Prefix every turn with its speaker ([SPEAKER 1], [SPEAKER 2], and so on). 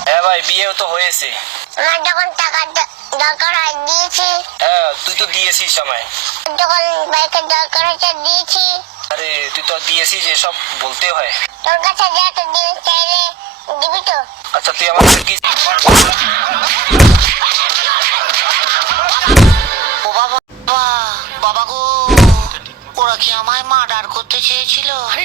[SPEAKER 1] হ্যাঁ ভাই বিয়েও তো হয়েছে।
[SPEAKER 2] আমার যখন টাকার দ- দরকার হয় দিয়েছি।
[SPEAKER 1] হ্যাঁ তুই তো দিয়েছিস আমায়।
[SPEAKER 2] যখন বাইকের দরকার হচ্ছে দিয়েছি।
[SPEAKER 1] আরে তুই তো দিয়েছিস এসব বলতে হয়।
[SPEAKER 2] তোর কাছে যে একটা জিনিস চাইলে দিবি তো?
[SPEAKER 1] আচ্ছা তুই আমাকে কি
[SPEAKER 3] ও বাবা বাবা গো। ওরা কি আমায় মার্ডার করতে চেয়েছিল?
[SPEAKER 4] আরে